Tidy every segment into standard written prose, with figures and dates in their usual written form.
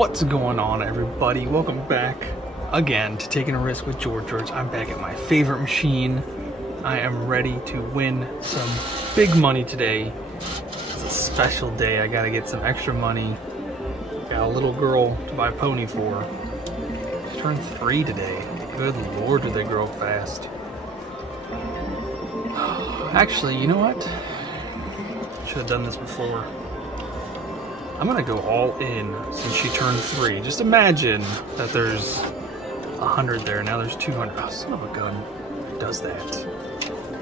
What's going on, everybody? Welcome back again to Taking a Risk with George. I'm back at my favorite machine. I am ready to win some big money today. It's a special day. I gotta get some extra money. Got a little girl to buy a pony for. She turned 3 today. Good lord, did they grow up fast. Actually, you know what? Should have done this before. I'm gonna go all in since she turned 3. Just imagine that there's 100 there. Now there's 200. Oh, son of a gun. It does that.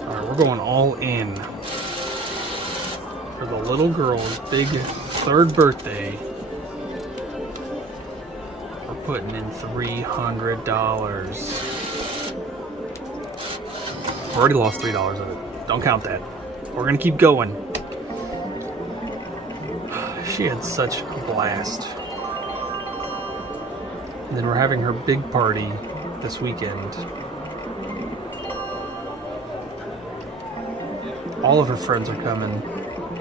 Alright, we're going all in for the little girl's big 3rd birthday. We're putting in $300. Already lost $3 of it. Don't count that. We're gonna keep going. She had such a blast. And then we're having her big party this weekend. All of her friends are coming.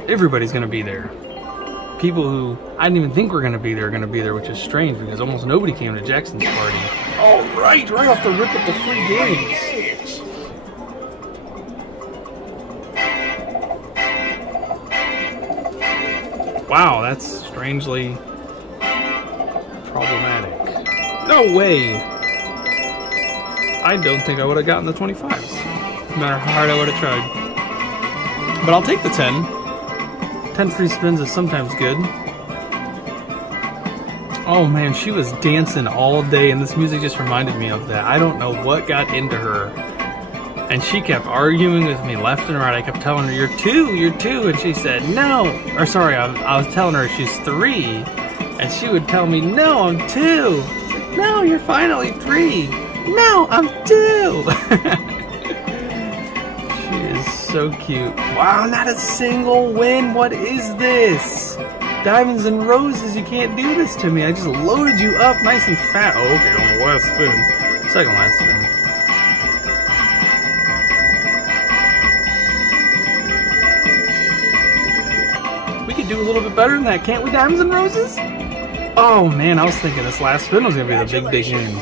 Everybody's gonna be there. People who I didn't even think were gonna be there are gonna be there, which is strange because almost nobody came to Jackson's party. All right off the rip with the free games. Wow, that's strangely problematic. No way! I don't think I would have gotten the 25s. No matter how hard I would have tried. But I'll take the 10. 10 free spins is sometimes good. Oh man, she was dancing all day and this music just reminded me of that. I don't know what got into her. And she kept arguing with me left and right. I kept telling her, you're 2. And she said, no. Or sorry, I was telling her she's 3. And she would tell me, no, I'm 2. No, you're finally 3. No, I'm 2. She is so cute. Wow, not a single win. What is this? Diamonds and roses, you can't do this to me. I just loaded you up nice and fat. Oh, okay, on the last spin. Second last spin. Do a little bit better than that, can't we, Diamonds and Roses? Oh man, I was thinking this last spin was gonna be the big game.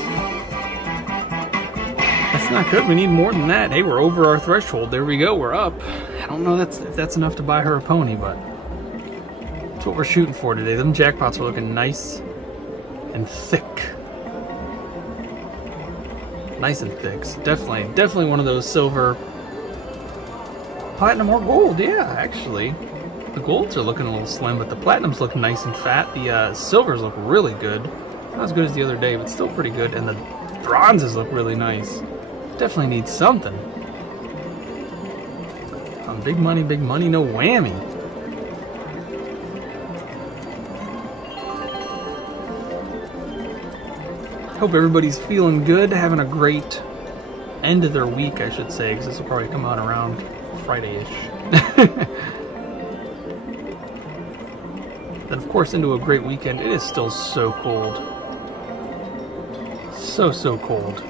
That's not good. We need more than that. Hey, we're over our threshold. There we go. We're up. I don't know if that's enough to buy her a pony, but that's what we're shooting for today. Them jackpots are looking nice and thick. Nice and thick. So definitely one of those silver, platinum, or gold. Yeah, actually. The golds are looking a little slim, but the platinums look nice and fat. The silvers look really good. Not as good as the other day, but still pretty good. And the bronzes look really nice. Definitely need something. On big money, no whammy. Hope everybody's feeling good, having a great end of their week, I should say, because this will probably come out around Friday-ish. Then of course into a great weekend. It is still so cold. So cold.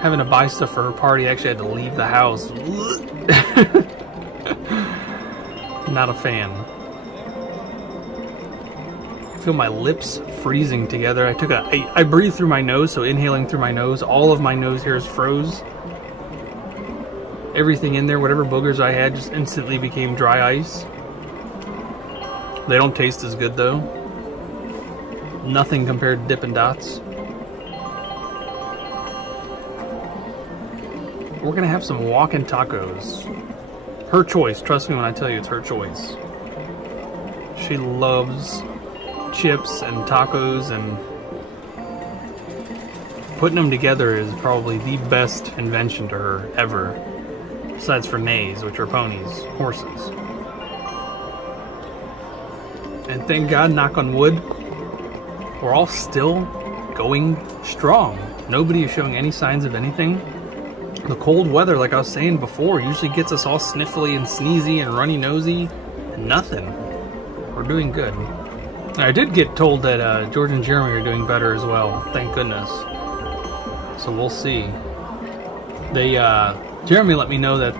Having to buy stuff for her party, I actually had to leave the house. Not a fan. I feel my lips freezing together. I breathed through my nose, so inhaling through my nose, all of my nose hairs froze. Everything in there, whatever boogers I had, just instantly became dry ice. They don't taste as good though. Nothing compared to Dippin' Dots. We're gonna have some walking tacos. Her choice, trust me when I tell you it's her choice. She loves chips and tacos, and putting them together is probably the best invention to her ever. Besides for nays, which are ponies, horses. And thank God, knock on wood, we're all still going strong. Nobody is showing any signs of anything. The cold weather, like I was saying before, usually gets us all sniffly and sneezy and runny nosy. And nothing. We're doing good. I did get told that George and Jeremy are doing better as well. Thank goodness. So we'll see. Jeremy let me know that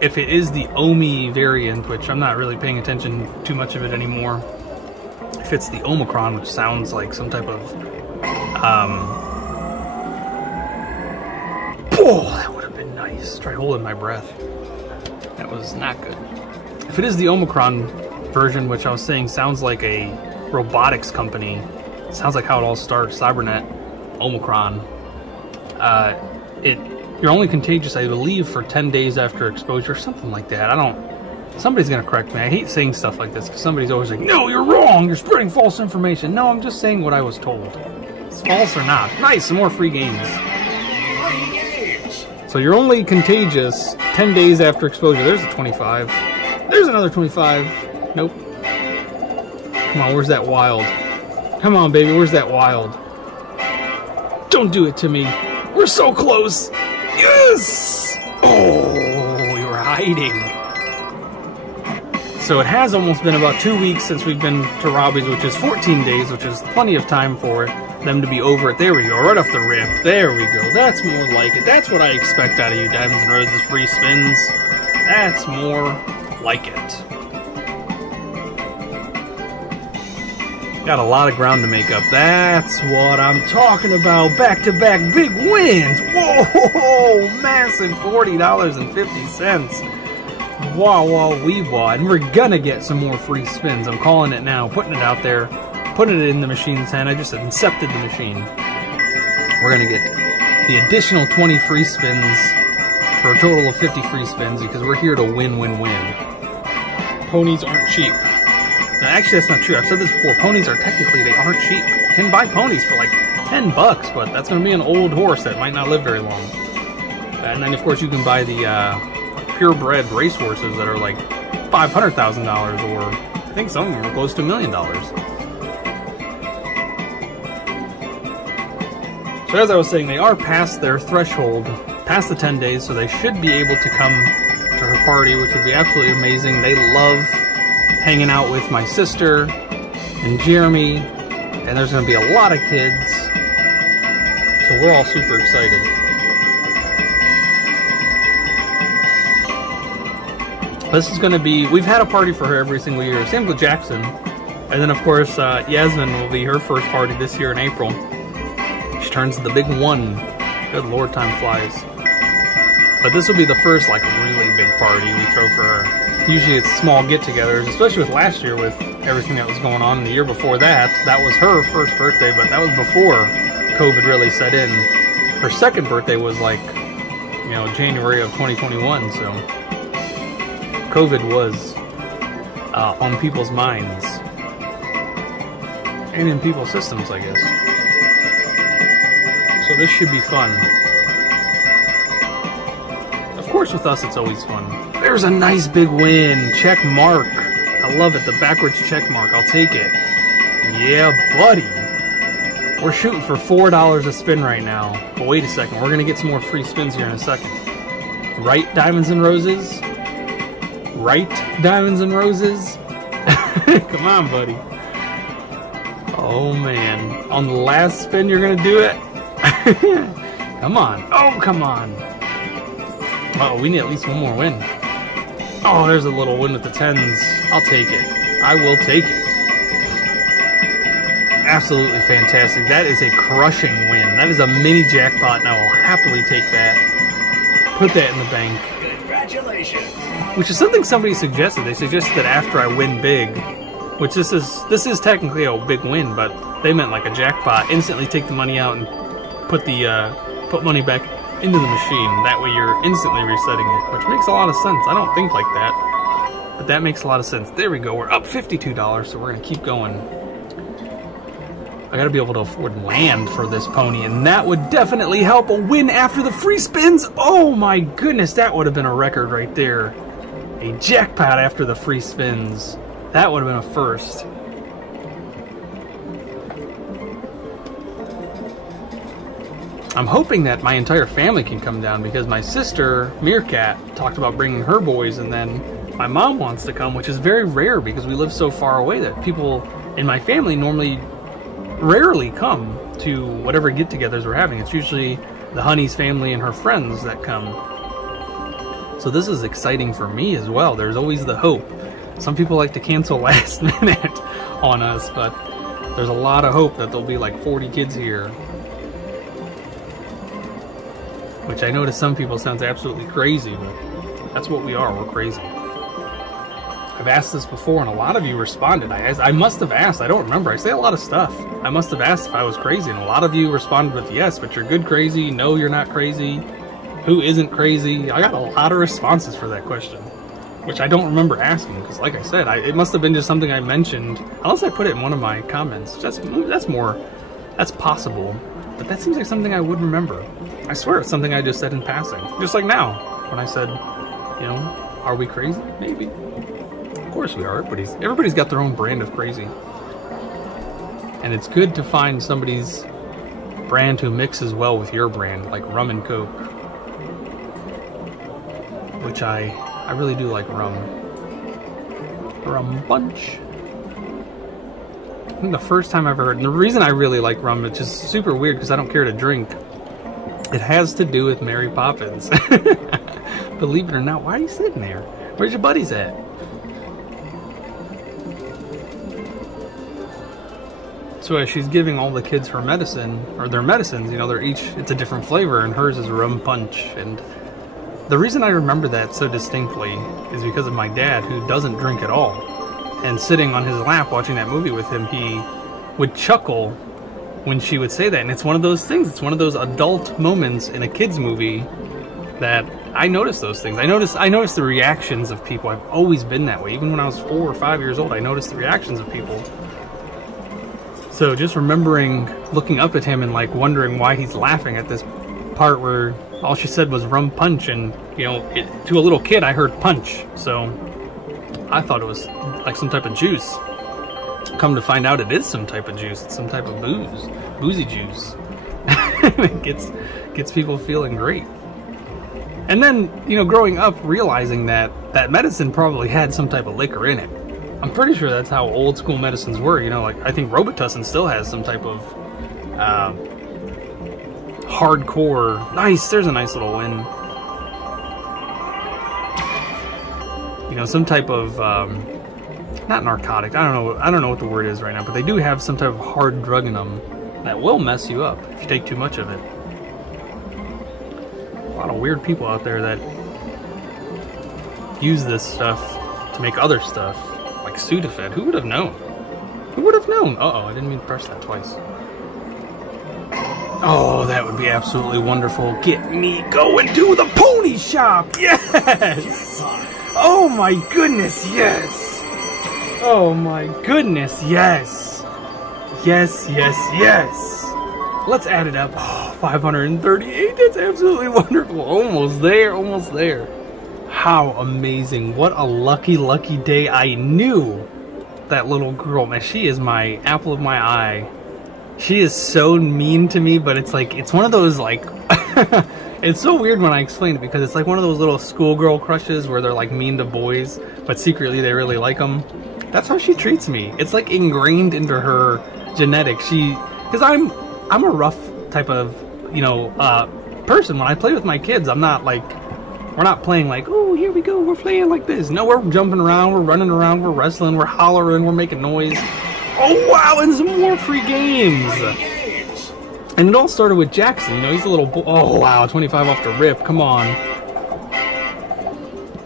if it is the Omi variant, which I'm not really paying attention too much of it anymore, if it's the Omicron, which sounds like some type of oh, that would have been nice. Try holding my breath. That was not good. If it is the Omicron version, which I was saying sounds like a robotics company, sounds like how it all starts, Cybernet, Omicron. You're only contagious, I believe, for 10 days after exposure, something like that. Somebody's gonna correct me. I hate saying stuff like this because somebody's always like, no, you're wrong, you're spreading false information. No, I'm just saying what I was told. It's false or not. Nice, some more free games. So you're only contagious 10 days after exposure. There's a 25. There's another 25. Nope. Come on, where's that wild? Come on, baby, where's that wild? Don't do it to me. We're so close. Yes! Oh, you were hiding. So it has almost been about 2 weeks since we've been to Robbie's, which is 14 days, which is plenty of time for them to be over it. There we go, right off the rip. There we go. That's more like it. That's what I expect out of you, Diamonds and Roses free spins. That's more like it. Got a lot of ground to make up. That's what I'm talking about. Back-to-back big wins. Whoa, massive $40.50. Wah, wee, wah. And we're gonna get some more free spins. I'm calling it now, putting it out there, putting it in the machine's hand. I just incepted the machine. We're gonna get the additional 20 free spins for a total of 50 free spins because we're here to win, win, win. Ponies aren't cheap. Now, actually, that's not true. I've said this before. Ponies are technically, they are cheap. You can buy ponies for like 10 bucks, but that's going to be an old horse that might not live very long. And then, of course, you can buy the purebred racehorses that are like $500,000, or I think some of them are close to $1 million. So as I was saying, they are past their threshold, past the 10 days, so they should be able to come to her party, which would be absolutely amazing. They love hanging out with my sister and Jeremy, and there's going to be a lot of kids, so we're all super excited. This is going to be, we've had a party for her every single year, same with Jackson, and then of course Yasmin will be her first party this year in April. She turns the big 1. Good Lord, time flies. But this will be the first like really big party we throw for her. Usually it's small get-togethers, especially with last year with everything that was going on. And the year before that, that was her first birthday, but that was before COVID really set in. Her second birthday was like, you know, January of 2021, so COVID was on people's minds. And in people's systems, I guess. So this should be fun. Of course, with us, it's always fun. There's a nice big win. Check mark. I love it. The backwards check mark. I'll take it. Yeah, buddy. We're shooting for $4 a spin right now. But wait a second. We're going to get some more free spins here in a second. Right, Diamonds and Roses? Right, Diamonds and Roses? Come on, buddy. Oh, man. On the last spin, you're going to do it? Come on. Oh, come on. Uh-oh, we need at least one more win. Oh, there's a little win with the 10s. I'll take it. I will take it. Absolutely fantastic. That is a crushing win. That is a mini jackpot, and I will happily take that. Put that in the bank. Congratulations. Which is something somebody suggested. They suggested that after I win big, which this is technically a big win, but they meant like a jackpot. Instantly take the money out and put money back into the machine. That way you're instantly resetting it, which makes a lot of sense. I don't think like that, but that makes a lot of sense. There we go. We're up $52, so we're going to keep going. I got to be able to afford land for this pony, and that would definitely help. A win after the free spins. Oh my goodness, that would have been a record right there. A jackpot after the free spins. That would have been a first. I'm hoping that my entire family can come down because my sister, Meerkat, talked about bringing her boys, and then my mom wants to come, which is very rare because we live so far away that people in my family normally rarely come to whatever get-togethers we're having. It's usually the Honey's family and her friends that come. So this is exciting for me as well. There's always the hope Some people like to cancel last minute on us, but there's a lot of hope that there'll be like 40 kids here. Which I know to some people sounds absolutely crazy, but that's what we are. We're crazy. I've asked this before, and a lot of you responded. I must have asked. I don't remember. I say a lot of stuff. I must have asked if I was crazy, and a lot of you responded with yes, but you're good crazy. No, you're not crazy. Who isn't crazy? I got a lot of responses for that question, which I don't remember asking, because like I said, it must have been just something I mentioned, unless I put it in one of my comments. That's possible, but that seems like something I would remember. I swear it's something I just said in passing, just like now, when I said, you know, are we crazy? Maybe. Of course we are. Everybody's got their own brand of crazy. And it's good to find somebody's brand who mixes well with your brand, like rum and coke. Which I really do like rum. Rum punch. I think the first time I ever heard, and the reason I really like rum, it's just super weird because I don't care to drink. It has to do with Mary Poppins. Believe it or not, why are you sitting there? Where's your buddies at? So as she's giving all the kids her medicine, or their medicines, you know, they're each, it's a different flavor, and hers is rum punch. And the reason I remember that so distinctly is because of my dad, who doesn't drink at all. And sitting on his lap watching that movie with him, he would chuckle when she would say that. And it's one of those things, it's one of those adult moments in a kid's movie that I notice those things. I notice the reactions of people. I've always been that way. Even when I was 4 or 5 years old, I noticed the reactions of people. So just remembering looking up at him and like wondering why he's laughing at this part where all she said was rum punch, and you know, to a little kid I heard punch, so I thought it was like some type of juice. Come to find out it is some type of juice. It's some type of boozy juice. It gets people feeling great. And then, you know, growing up realizing that that medicine probably had some type of liquor in it. I'm pretty sure that's how old school medicines were, you know, like I think Robitussin still has some type of hardcore. Nice, there's a nice little win. You know, some type of not narcotic. I don't know what the word is right now, but they do have some type of hard drug in them that will mess you up if you take too much of it. A lot of weird people out there that use this stuff to make other stuff, like Sudafed. Who would have known? Who would have known? Uh-oh, I didn't mean to press that twice. Oh, that would be absolutely wonderful. Get me going to the pony shop! Yes! Oh my goodness, yes! Oh my goodness, yes! Yes, yes, yes! Let's add it up. Oh, 538, that's absolutely wonderful. Almost there, almost there. How amazing. What a lucky, lucky day. I knew that little girl, man, she is my apple of my eye. She is so mean to me, but it's like, it's one of those like, it's so weird when I explain it because it's like one of those little schoolgirl crushes where they're like mean to boys, but secretly they really like them. That's how she treats me. It's like ingrained into her genetics. Because I'm a rough type of, you know, person. When I play with my kids, I'm not like, we're not playing like, oh, here we go, we're playing like this. No, we're jumping around, we're running around, we're wrestling, we're hollering, we're making noise. Oh, wow, and some more free games. And it all started with Jackson. You know, he's a little oh, wow, 25 off the rip. Come on.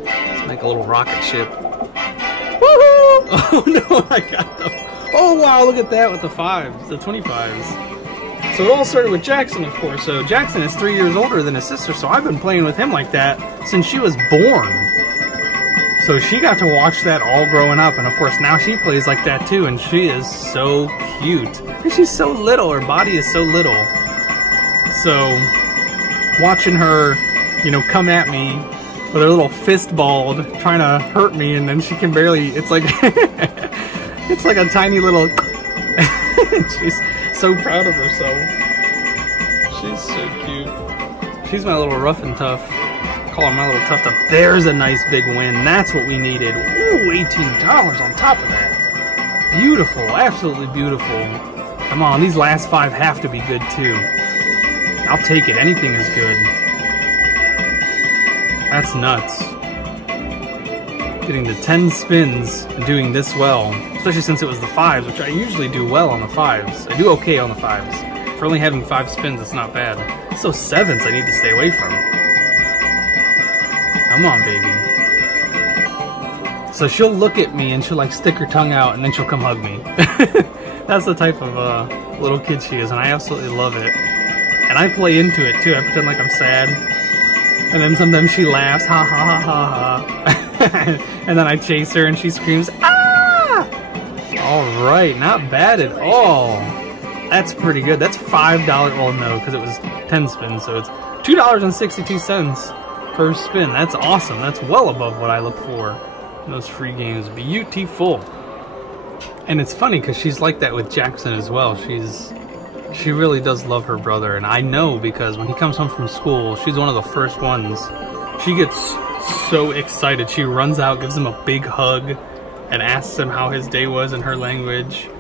Let's make a little rocket ship. Woohoo! Oh, no, I got them. Oh, wow, look at that with the 5s, the 25s. So it all started with Jackson, of course. So Jackson is 3 years older than his sister, so I've been playing with him like that since she was born. So she got to watch that all growing up, and of course now she plays like that too, and she is so cute. And she's so little, her body is so little. So watching her, you know, come at me with her little fist balled, trying to hurt me, and then she can barely, it's like, it's like a tiny little, she's so proud of herself. She's so cute. She's my little rough and tough. Call her my little tough tough. There's a nice big win. That's what we needed. Ooh, $18 on top of that. Beautiful, absolutely beautiful. Come on, these last 5 have to be good too. I'll take it. Anything is good. That's nuts. getting to 10 spins and doing this well, especially since it was the 5s, which I usually do well on the 5s. I do okay on the 5s. For only having 5 spins, it's not bad. It's those 7s I need to stay away from. Come on, baby. So she'll look at me and she'll like stick her tongue out and then she'll come hug me. That's the type of little kid she is, and I absolutely love it. And I play into it too. I pretend like I'm sad. And then sometimes she laughs, ha ha ha ha ha. And then I chase her and she screams, ah! Alright, not bad at all. That's pretty good. That's $5. Well, no, because it was 10 spins, so it's $2.62 per spin. That's awesome. That's well above what I look for in those free games. Beautiful. And it's funny because she's like that with Jackson as well. She really does love her brother, and I know because when he comes home from school, she's one of the first ones. She gets so excited. She runs out, gives him a big hug, and asks him how his day was in her language.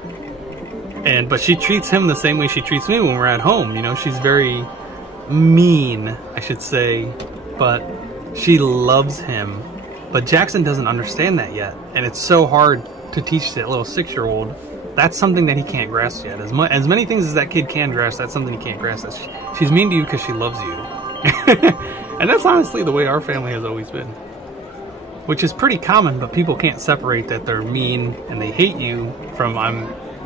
But she treats him the same way she treats me when we're at home. You know, she's very mean, I should say, but she loves him. But Jackson doesn't understand that yet, and it's so hard to teach that little 6-year-old. That's something that he can't grasp yet. As many things as that kid can grasp, that's something he can't grasp. She's mean to you because she loves you. And that's honestly the way our family has always been. Which is pretty common, but people can't separate that they're mean and they hate you from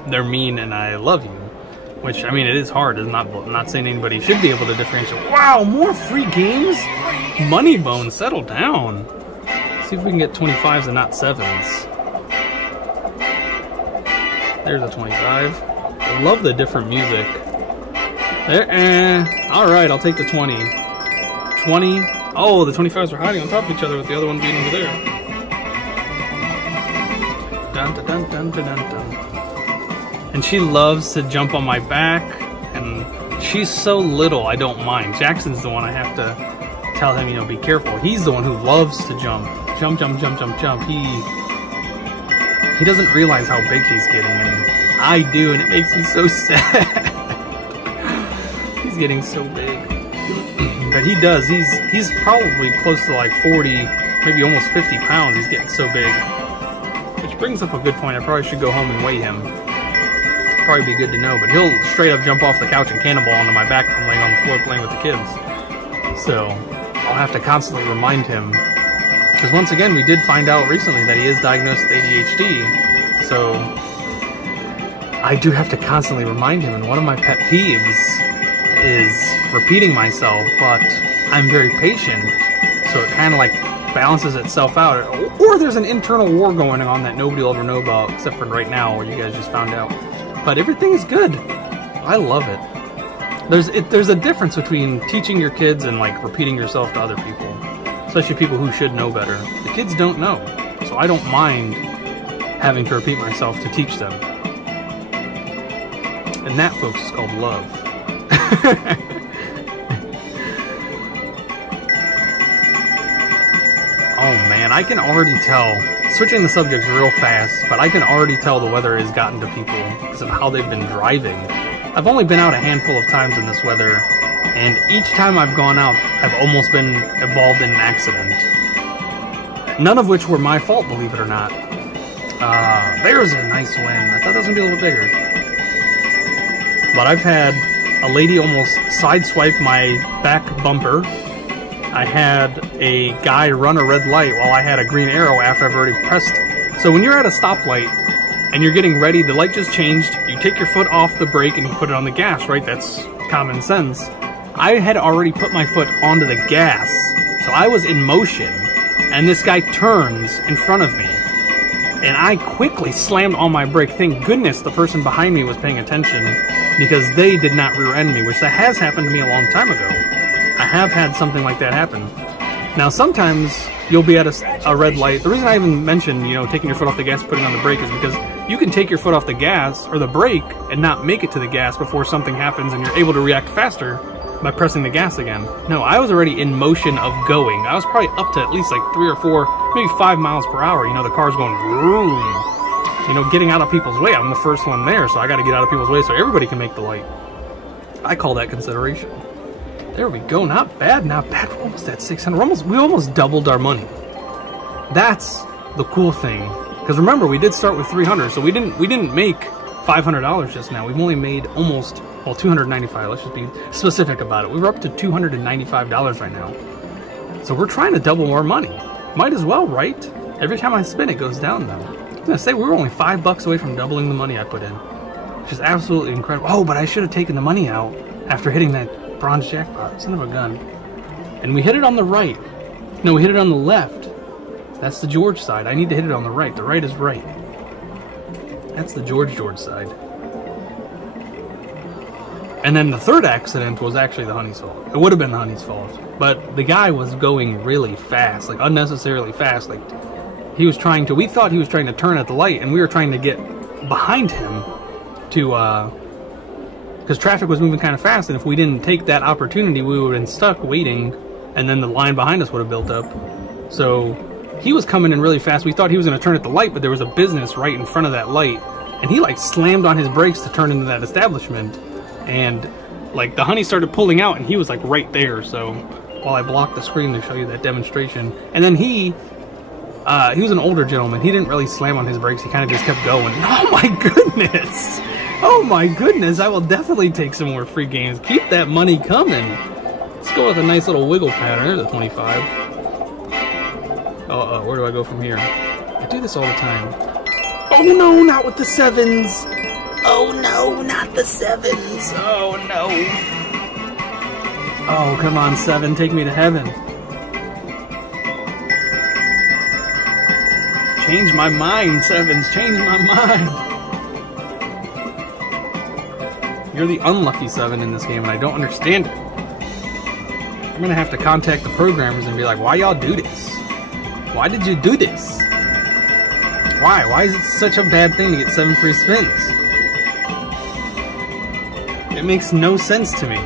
they're mean and I love you. Which, I mean, it is hard. I'm not saying anybody should be able to differentiate. Wow, more free games? Money Bone, settle down. See if we can get 25s and not 7s. There's a 25. I love the different music. Alright, I'll take the 20. 20. Oh, the 25s are hiding on top of each other with the other one being over there. Dun, dun, dun, dun, dun, dun, dun. And she loves to jump on my back. And she's so little, I don't mind. Jackson's the one I have to tell him, you know, be careful. He's the one who loves to jump. Jump, jump, jump, jump, jump. He doesn't realize how big he's getting, and I do, and it makes me so sad. He's getting so big. But he does. He's probably close to like 40, maybe almost 50 pounds. He's getting so big. Which brings up a good point. I probably should go home and weigh him. Probably be good to know, but he'll straight up jump off the couch and cannonball onto my back if I'm laying on the floor playing with the kids. So I'll have to constantly remind him. Because once again, we did find out recently that he is diagnosed with ADHD, so I do have to constantly remind him, and one of my pet peeves is repeating myself, but I'm very patient, so it kind of like balances itself out. Or there's an internal war going on that nobody will ever know about, except for right now, where you guys just found out. But everything is good. I love it. There's a difference between teaching your kids and like repeating yourself to other people. Especially people who should know better. The kids don't know, so I don't mind having to repeat myself to teach them. And that, folks, is called love. Oh man, I can already tell, switching the subjects real fast, but I can already tell the weather has gotten to people because of how they've been driving. I've only been out a handful of times in this weather, and each time I've gone out, I've almost been involved in an accident. None of which were my fault, believe it or not. There's a nice win. I thought that was going to be a little bigger. But I've had a lady almost sideswipe my back bumper. I had a guy run a red light while I had a green arrow after I've already pressed. So when you're at a stoplight and you're getting ready, the light just changed, you take your foot off the brake and you put it on the gas, right? That's common sense. I had already put my foot onto the gas, so I was in motion, and this guy turns in front of me, and I quickly slammed on my brake. Thank goodness the person behind me was paying attention, because they did not rear-end me, which that has happened to me a long time ago. I have had something like that happen. Now, sometimes you'll be at a red light. The reason I even mentioned, you know, taking your foot off the gas, putting on the brake, is because you can take your foot off the gas or the brake and not make it to the gas before something happens, and you're able to react faster by pressing the gas again. No, I was already in motion of going. I was probably up to at least like 3 or 4, maybe 5 miles per hour. You know, the car's going vroom. You know, getting out of people's way. I'm the first one there, so I got to get out of people's way so everybody can make the light. I call that consideration. There we go. Not bad, not bad. We're almost at 600. We almost doubled our money. That's the cool thing, because remember, we did start with 300, so we didn't make $500 just now. We've only made almost, well, 295. Let's just be specific about it. We were up to $295 right now. So we're trying to double more money. Might as well, right? Every time I spin, it goes down, though. I was gonna say, we were only $5 away from doubling the money I put in, which is absolutely incredible. Oh, but I should have taken the money out after hitting that bronze jackpot. Son of a gun. And we hit it on the right. No, we hit it on the left. That's the George side. I need to hit it on the right. The right is right. That's the George side. And then the third accident was actually the honey's fault. It would have been the honey's fault. But the guy was going really fast, like unnecessarily fast. Like he was trying to, we thought he was trying to turn at the light, and we were trying to get behind him to, because traffic was moving kind of fast, and if we didn't take that opportunity, we would have been stuck waiting, and then the line behind us would have built up. So he was coming in really fast. We thought he was going to turn at the light, but there was a business right in front of that light, and he like slammed on his brakes to turn into that establishment, and like the honey started pulling out, and he was like right there. So while I blocked the screen to show you that demonstration, and then he was an older gentleman. He didn't really slam on his brakes. He kind of just kept going. Oh my goodness! Oh my goodness! I will definitely take some more free games. Keep that money coming. Let's go with a nice little wiggle pattern. There's a 25. Where do I go from here? I do this all the time. Oh no, not with the sevens! Oh no, not the sevens! Oh no! Oh, come on, seven, take me to heaven. Change my mind, sevens, change my mind! You're the unlucky seven in this game, and I don't understand it. I'm gonna have to contact the programmers and be like, why y'all do this? Why did you do this? Why? Why is it such a bad thing to get 7 free spins? It makes no sense to me.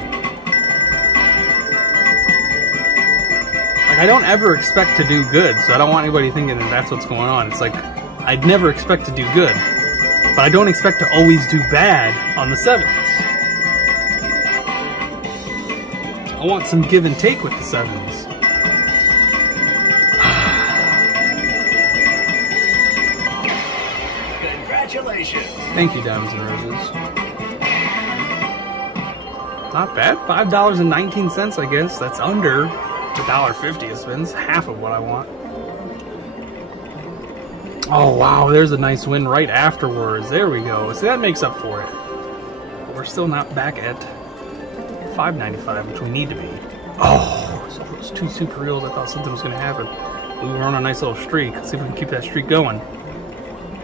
Like, I don't ever expect to do good, so I don't want anybody thinking that that's what's going on. It's like, I'd never expect to do good, but I don't expect to always do bad on the sevens. I want some give and take with the sevens. Congratulations! Thank you, Diamonds and Roses. Not bad. $5.19, I guess. That's under $1.50 a spins. Half of what I want. Oh, wow. There's a nice win right afterwards. There we go. See, that makes up for it. But we're still not back at $5.95, which we need to be. Oh, so those 2 super reels, I thought something was going to happen. We were on a nice little streak. Let's see if we can keep that streak going.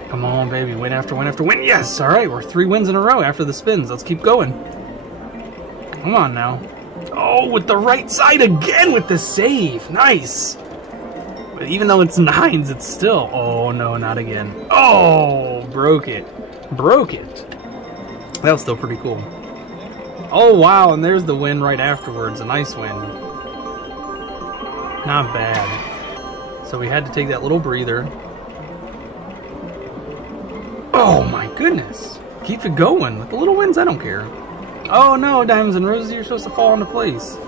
Come on, baby. Win after win after win. Yes! All right, we're 3 wins in a row after the spins. Let's keep going. Come on now. Oh, with the right side again with the save. Nice. But even though it's 9s, it's still... Oh, no, not again. Oh, broke it. Broke it. That was still pretty cool. Oh, wow, and there's the win right afterwards. A nice win. Not bad. So we had to take that little breather. Oh my goodness. Keep it going. With the little wins, I don't care. Oh no, Diamonds and Roses, you're supposed to fall into place.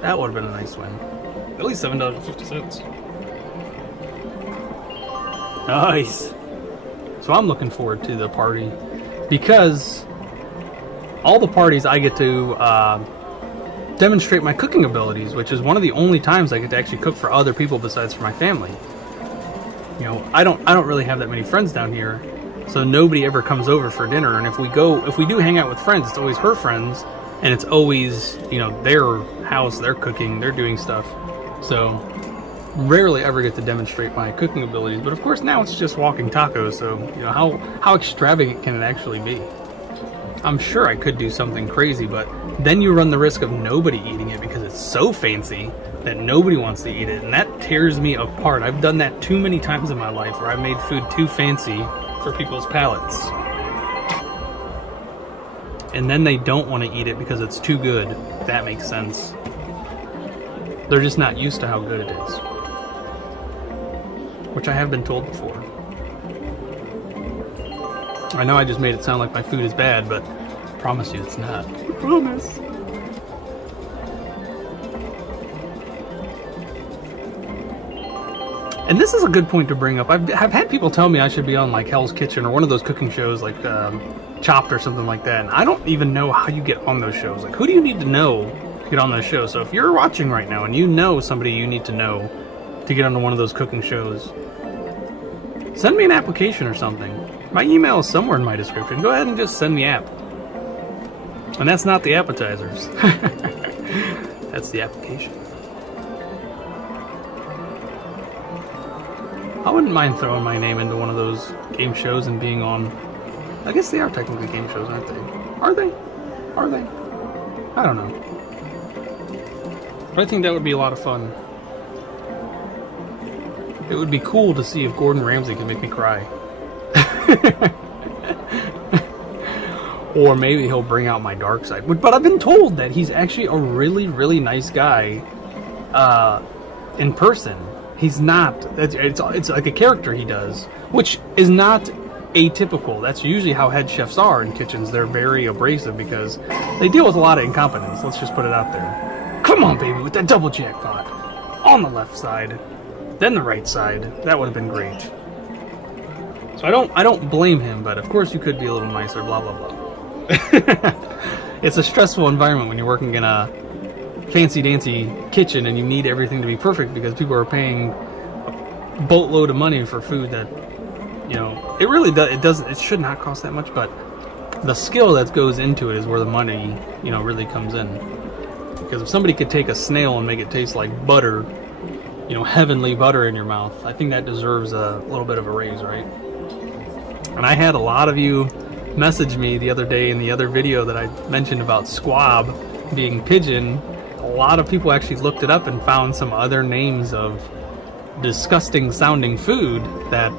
That would have been a nice win. At least $7.50. Nice. So I'm looking forward to the party, because all the parties I get to demonstrate my cooking abilities, which is one of the only times I get to actually cook for other people besides for my family. You know, I don't really have that many friends down here. So nobody ever comes over for dinner, and if we do hang out with friends, it's always her friends, and it's always, you know, their house, they're cooking, they're doing stuff. So rarely ever get to demonstrate my cooking abilities, but of course now it's just walking tacos, so you know, how extravagant can it actually be? I'm sure I could do something crazy, but then you run the risk of nobody eating it because it's so fancy that nobody wants to eat it, and that tears me apart. I've done that too many times in my life where I made food too fancy for people's palates, and then they don't want to eat it because it's too good. That makes sense. They're just not used to how good it is, which I have been told before. I know I just made it sound like my food is bad, but I promise you it's not. I promise. And this is a good point to bring up. I've had people tell me I should be on like Hell's Kitchen or one of those cooking shows like Chopped or something like that. And I don't even know how you get on those shows. Like, who do you need to know to get on those shows? So if you're watching right now and you know somebody you need to know to get onto one of those cooking shows, send me an application or something. My email is somewhere in my description. Go ahead and just send me app. And that's not the appetizers. That's the application. I wouldn't mind throwing my name into one of those game shows and being on... I guess they are technically game shows, aren't they? Are they? Are they? I don't know. But I think that would be a lot of fun. It would be cool to see if Gordon Ramsay can make me cry. Or maybe he'll bring out my dark side. But I've been told that he's actually a really, really nice guy in person. He's not, it's like a character he does, which is not atypical. That's usually how head chefs are in kitchens. They're very abrasive because they deal with a lot of incompetence. Let's just put it out there. Come on, baby, with that double jackpot. On the left side, then the right side. That would have been great. So I don't blame him, but of course you could be a little nicer, blah, blah, blah. It's a stressful environment when you're working in a fancy-dancy kitchen and you need everything to be perfect because people are paying a boatload of money for food that, you know, it really does, it should not cost that much, but the skill that goes into it is where the money, you know, really comes in. Because if somebody could take a snail and make it taste like butter, you know, heavenly butter in your mouth, I think that deserves a little bit of a raise, right? And I had a lot of you message me the other day in the other video that I mentioned about squab being pigeon. A lot of people actually looked it up and found some other names of disgusting sounding food that,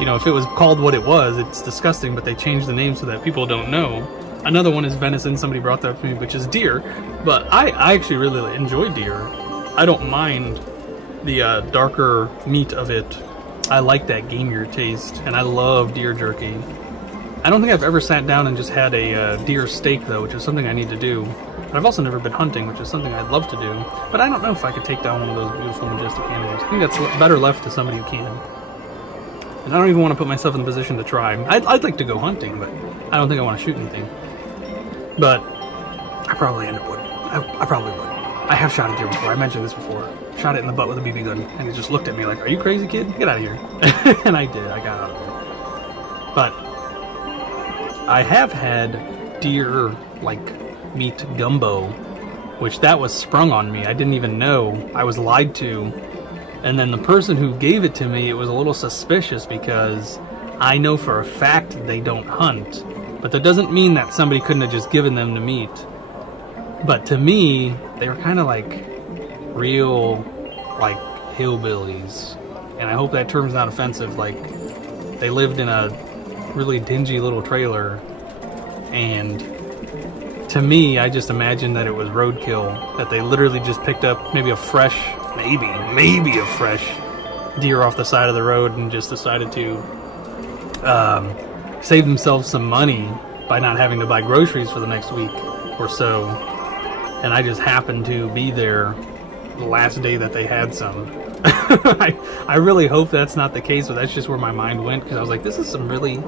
you know, if it was called what it was, it's disgusting, but they changed the name so that people don't know. Another one is venison. Somebody brought that up to me, which is deer, but I actually really enjoy deer. I don't mind the darker meat of it. I like that gamier taste, and I love deer jerky. I don't think I've ever sat down and just had a deer steak, though, which is something I need to do. But I've also never been hunting, which is something I'd love to do. But I don't know if I could take down one of those beautiful, majestic animals. I think that's better left to somebody who can. And I don't even want to put myself in the position to try. I'd like to go hunting, but I don't think I want to shoot anything. But I probably end up would. I probably would. I have shot a deer before. I mentioned this before. Shot it in the butt with a BB gun, and it just looked at me like, "Are you crazy, kid? Get out of here!" And I did. I got out of there. But I have had deer like meat gumbo, which that was sprung on me. I didn't even know. I was lied to, and then the person who gave it to me, it was a little suspicious because I know for a fact they don't hunt. But that doesn't mean that somebody couldn't have just given them the meat. But to me, they were kind of like real, like, hillbillies. And I hope that term's not offensive. Like, they lived in a really dingy little trailer. And to me, I just imagined that it was roadkill. That they literally just picked up maybe a fresh, maybe a fresh deer off the side of the road and just decided to save themselves some money by not having to buy groceries for the next week or so. And I just happened to be there the last day that they had some. I really hope that's not the case, but that's just where my mind went, because I was like, this is some really, you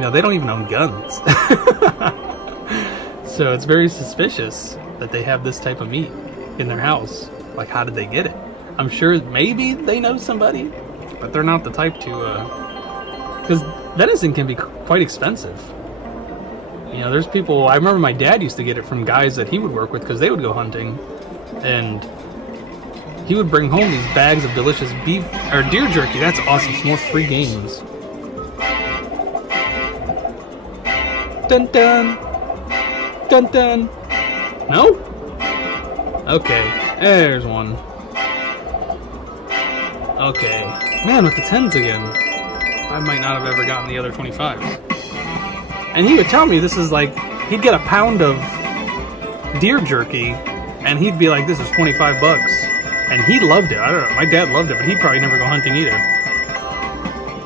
know, they don't even own guns. So it's very suspicious that they have this type of meat in their house. Like, how did they get it? I'm sure maybe they know somebody, but they're not the type to, because venison can be quite expensive. You know, there's people, I remember my dad used to get it from guys that he would work with because they would go hunting, and he would bring home these bags of delicious beef, or deer jerky. That's awesome, some more free games. Dun dun! Dun dun! No? Okay, there's one. Okay. Man, with the 10s again. I might not have ever gotten the other 25s. And he would tell me this is like, he'd get a pound of deer jerky, and he'd be like, this is 25 bucks. And he loved it. I don't know, my dad loved it, but he'd probably never go hunting either.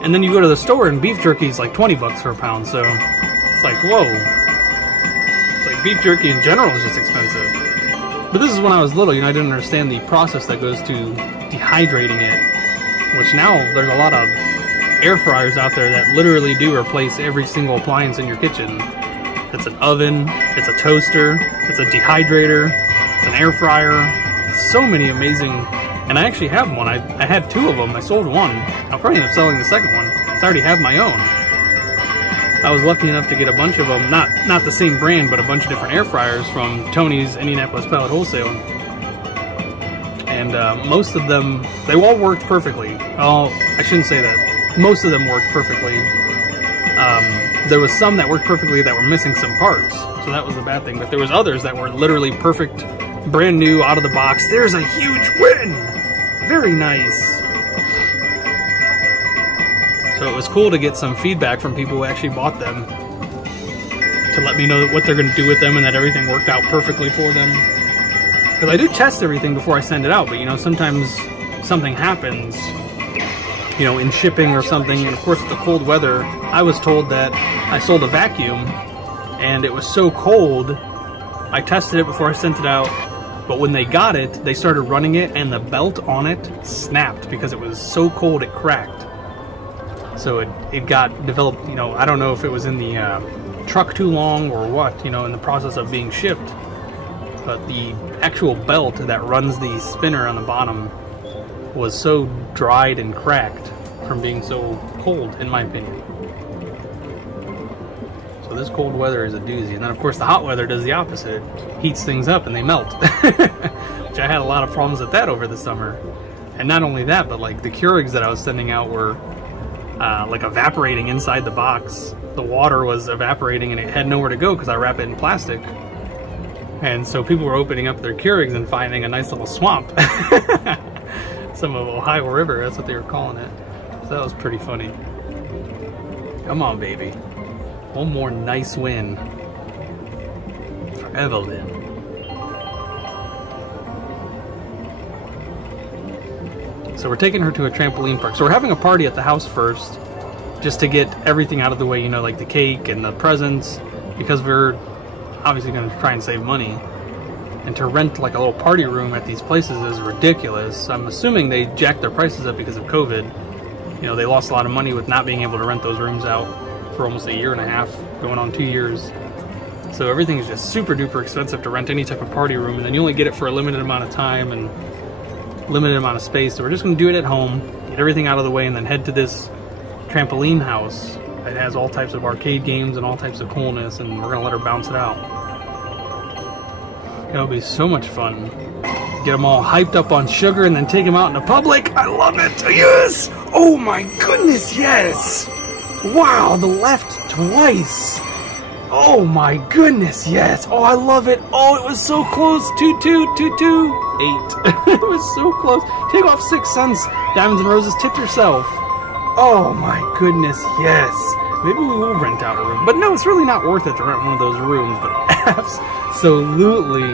And then you go to the store, and beef jerky is like 20 bucks for a pound, so it's like, whoa. It's like beef jerky in general is just expensive. But this is when I was little, you know, I didn't understand the process that goes to dehydrating it, which now there's a lot of air fryers out there that literally do replace every single appliance in your kitchen. It's an oven, it's a toaster, it's a dehydrator, it's an air fryer, so many amazing, and I actually have one. I had 2 of them, I sold one, I'll probably end up selling the second one, because I already have my own. I was lucky enough to get a bunch of them, not the same brand, but a bunch of different air fryers from Tony's Indianapolis Pellet Wholesale. And most of them, they all worked perfectly. Oh, I shouldn't say that. Most of them worked perfectly. There was some that worked perfectly that were missing some parts, so that was a bad thing. But there was others that were literally perfect, brand new, out of the box. There's a huge win! Very nice. So it was cool to get some feedback from people who actually bought them to let me know what they're going to do with them and that everything worked out perfectly for them. Because I do test everything before I send it out, but you know, sometimes something happens, you know, in shipping or something, and of course with the cold weather, I was told that I sold a vacuum and it was so cold, I tested it before I sent it out, but when they got it, they started running it and the belt on it snapped because it was so cold it cracked. So it got developed, you know, I don't know if it was in the truck too long or what, you know, in the process of being shipped. But the actual belt that runs the spinner on the bottom was so dried and cracked from being so cold, in my opinion. So this cold weather is a doozy. And then of course the hot weather does the opposite. It heats things up and they melt. Which I had a lot of problems with that over the summer. And not only that, but like the Keurigs that I was sending out were like evaporating inside the box. The water was evaporating and it had nowhere to go because I wrap it in plastic. And so people were opening up their Keurigs and finding a nice little swamp. Some of Ohio River, that's what they were calling it. So that was pretty funny. Come on, baby. One more nice win for Evelyn. So we're taking her to a trampoline park. So we're having a party at the house first, just to get everything out of the way, you know, like the cake and the presents, because we're obviously going to try and save money. And to rent like a little party room at these places is ridiculous. I'm assuming they jacked their prices up because of COVID. You know, they lost a lot of money with not being able to rent those rooms out for almost 1.5 years, going on 2 years. So everything is just super duper expensive to rent any type of party room, and then you only get it for a limited amount of time and limited amount of space. So we're just going to do it at home, get everything out of the way, and then head to this trampoline house that has all types of arcade games and all types of coolness, and we're going to let her bounce it out. It'll be so much fun. Get them all hyped up on sugar and then take them out in the public. I love it. Yes. Oh my goodness. Yes. Wow. The left twice. Oh my goodness. Yes. Oh, I love it. Oh, it was so close. 2-2, 2-2, 8. It was so close. Take off 6 cents. Diamonds and Roses, tip yourself. Oh my goodness. Yes. Maybe we will rent out a room. But no, it's really not worth it to rent one of those rooms. But absolutely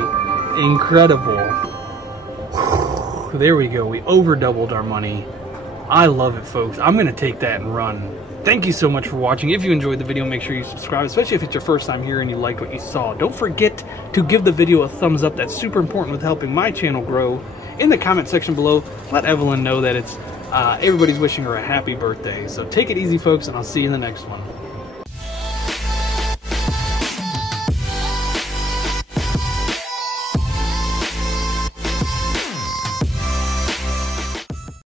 incredible. Whew, there we go. We over doubled our money. I love it, folks. I'm going to take that and run. Thank you so much for watching. If you enjoyed the video, make sure you subscribe, especially if it's your first time here and you liked what you saw. Don't forget to give the video a thumbs up. That's super important with helping my channel grow. In the comment section below, let Evelyn know that it's everybody's wishing her a happy birthday. So take it easy, folks, and I'll see you in the next one.